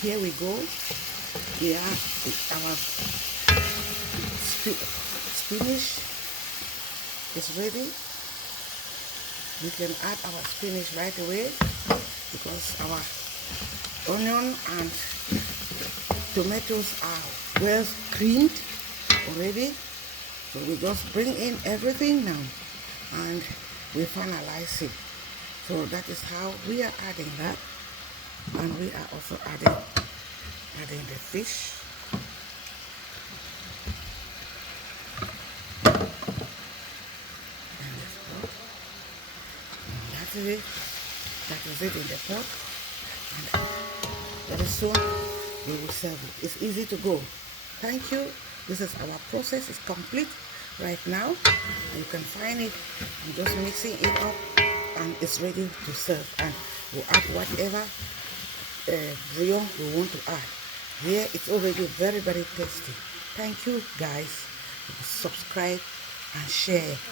Here we go. Here our spinach is ready. We can add our spinach right away because our onion and tomatoes are well creamed already. So we just bring in everything now and we finalize it. So that is how we are adding that, and we are also adding the fish. And this pot. And that is it. That is it in the pot. And very soon we will serve it. It's easy to go. Thank you. This is our process. It's complete right now. You can find it. I'm just mixing it up and it's ready to serve. And we'll add whatever bouillon we want to add. Here it's already very, very tasty. Thank you guys. Subscribe and share.